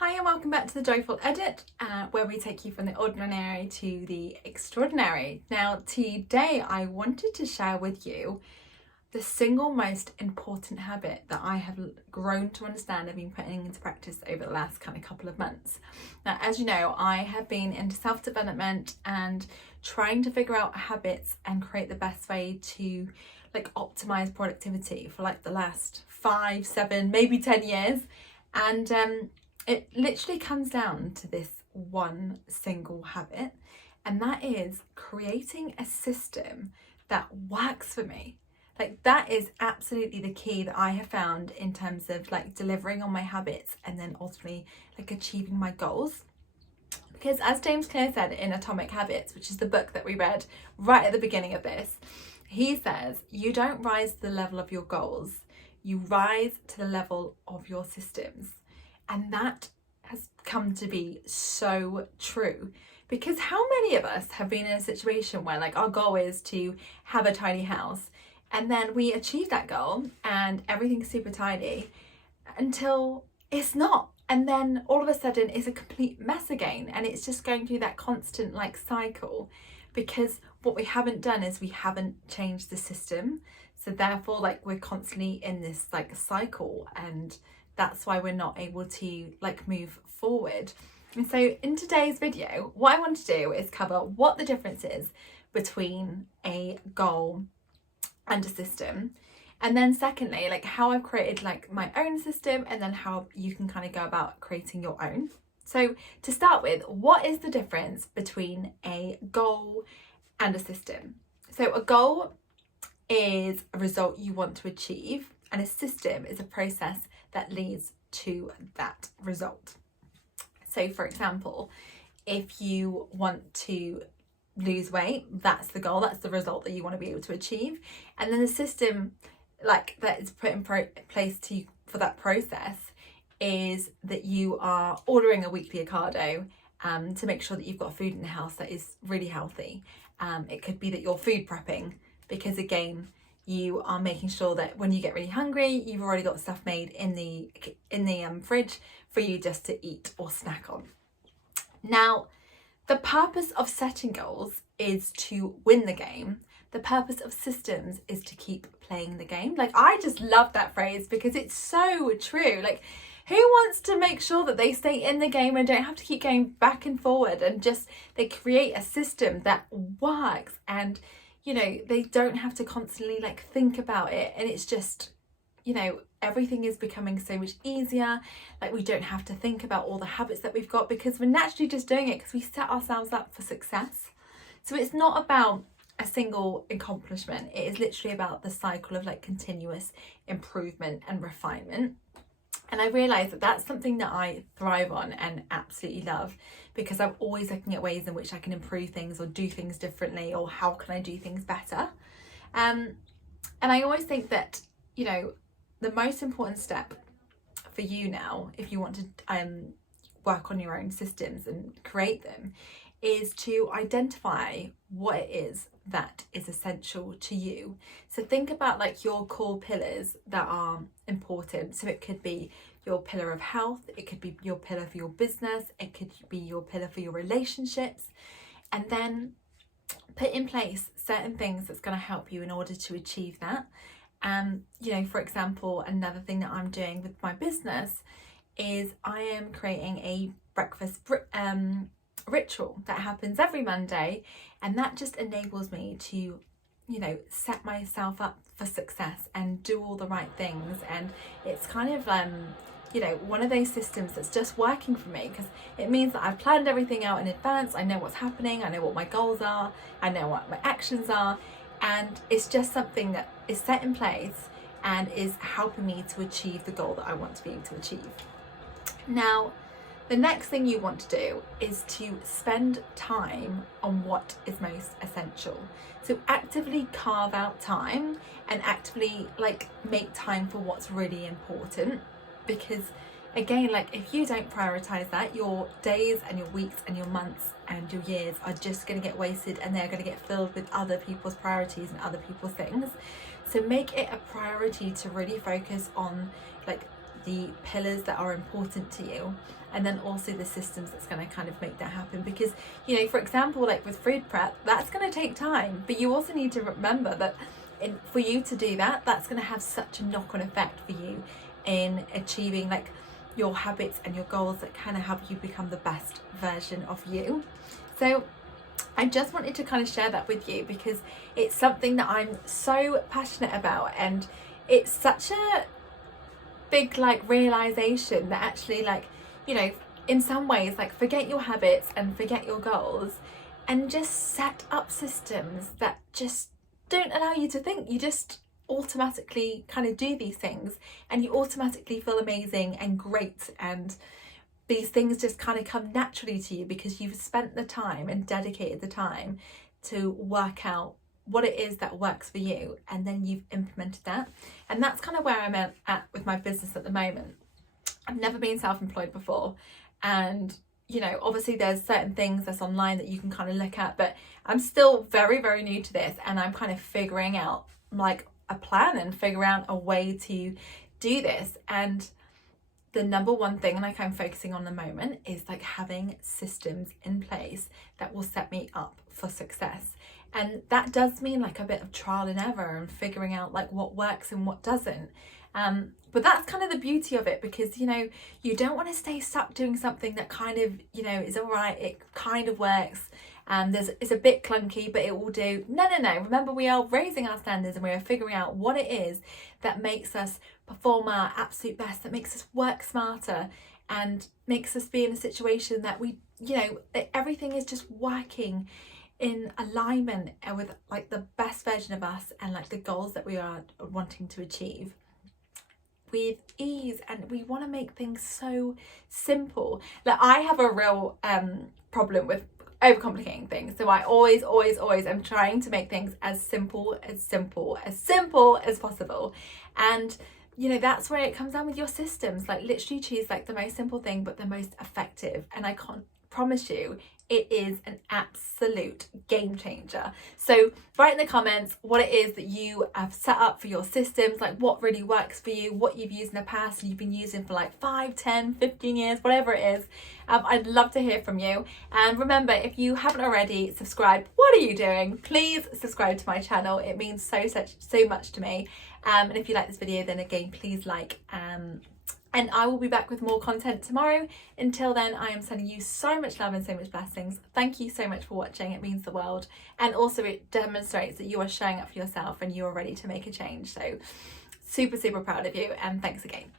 Hi and welcome back to the Joyful Edit, where we take you from the ordinary to the extraordinary. Now today I wanted to share with you the single most important habit that I have grown to understand and been putting into practice over the last kind of couple of months. Now, as you know, I have been into self-development and trying to figure out habits and create the best way to optimize productivity for the last 5, 7, maybe 10 years. And it literally comes down to this one single habit, and that is creating a system that works for me. That is absolutely the key that I have found in terms of delivering on my habits and then ultimately achieving my goals. Because as James Clear said in Atomic Habits, which is the book that we read right at the beginning of this, he says, you don't rise to the level of your goals, you rise to the level of your systems. And that has come to be so true, because how many of us have been in a situation where our goal is to have a tidy house, and then we achieve that goal and everything's super tidy until it's not, and then all of a sudden it's a complete mess again, and it's just going through that constant cycle, because what we haven't done is we haven't changed the system. So therefore we're constantly in this cycle, and that's why we're not able to move forward. And so in today's video, what I want to do is cover what the difference is between a goal and a system. And then secondly, how I've created my own system, and then how you can kind of go about creating your own. So to start with, what is the difference between a goal and a system? So a goal is a result you want to achieve, and a system is a process that leads to that result. So for example, if you want to lose weight, that's the goal, that's the result that you want to be able to achieve. And then the system that is put in place for that process is that you are ordering a weekly Ocado to make sure that you've got food in the house that is really healthy. It could be that you're food prepping, because again, you are making sure that when you get really hungry, you've already got stuff made in the fridge for you just to eat or snack on. Now, the purpose of setting goals is to win the game. The purpose of systems is to keep playing the game. I just love that phrase because it's so true. Who wants to make sure that they stay in the game and don't have to keep going back and forward, and just they create a system that works, and they don't have to constantly think about it, and it's just everything is becoming so much easier. We don't have to think about all the habits that we've got, because we're naturally just doing it because we set ourselves up for success. So it's not about a single accomplishment, it is literally about the cycle of continuous improvement and refinement. And I realised that that's something that I thrive on and absolutely love, because I'm always looking at ways in which I can improve things or do things differently, or how can I do things better. And I always think that, the most important step for you now, if you want to work on your own systems and create them, is to identify what it is that is essential to you. So think about your core pillars that are important. So it could be your pillar of health, it could be your pillar for your business, it could be your pillar for your relationships, and then put in place certain things that's going to help you in order to achieve that. For example, another thing that I'm doing with my business is I am creating a breakfast ritual that happens every Monday, and that just enables me to set myself up for success and do all the right things. And it's kind of one of those systems that's just working for me, because it means that I've planned everything out in advance. I know what's happening, I know what my goals are, I know what my actions are, and it's just something that is set in place and is helping me to achieve the goal that I want to be able to achieve. Now, the next thing you want to do is to spend time on what is most essential. So actively carve out time and actively make time for what's really important, because again, if you don't prioritize that, your days and your weeks and your months and your years are just going to get wasted, and they're going to get filled with other people's priorities and other people's things. So make it a priority to really focus on the pillars that are important to you, and then also the systems that's going to kind of make that happen. Because, you know, for example, like with food prep, that's going to take time, but you also need to remember that for you to do that, that's going to have such a knock-on effect for you in achieving like your habits and your goals that kind of help you become the best version of you. So I just wanted to kind of share that with you because it's something that I'm so passionate about, and it's such a big like realization that actually, like, you know, in some ways, like, forget your habits and forget your goals and just set up systems that just don't allow you to think. You just automatically kind of do these things and you automatically feel amazing and great, and these things just kind of come naturally to you because you've spent the time and dedicated the time to work out what it is that works for you, and then you've implemented that. And that's kind of where I'm at with my business at the moment. I've never been self-employed before, and you know, obviously there's certain things that's online that you can kind of look at, but I'm still very, very new to this, and I'm kind of figuring out like a plan and figure out a way to do this. And the number one thing like I'm focusing on the moment is like having systems in place that will set me up for success. And that does mean like a bit of trial and error and figuring out like what works and what doesn't. But that's kind of the beauty of it, because, you know, you don't want to stay stuck doing something that kind of, you know, is all right, it kind of works, it's a bit clunky, but it will do. No. Remember, we are raising our standards and we are figuring out what it is that makes us perform our absolute best, that makes us work smarter and makes us be in a situation that we, you know, everything is just working in alignment with like the best version of us and like the goals that we are wanting to achieve with ease. And we want to make things so simple. Like, I have a real problem with overcomplicating things, so I always am trying to make things as simple as possible. And you know, that's where it comes down with your systems. Like, literally choose like the most simple thing but the most effective, and I can't promise you it is an absolute game changer. So write in the comments what it is that you have set up for your systems, like what really works for you, what you've used in the past and you've been using for like 5, 10, 15 years, whatever it is. I'd love to hear from you. And remember, if you haven't already subscribed, what are you doing? Please subscribe to my channel. It means so much to me. And if you like this video, then again, please like. And I will be back with more content tomorrow. Until then, I am sending you so much love and so much blessings. Thank you so much for watching. It means the world. And also it demonstrates that you are showing up for yourself and you are ready to make a change. So super proud of you, and thanks again.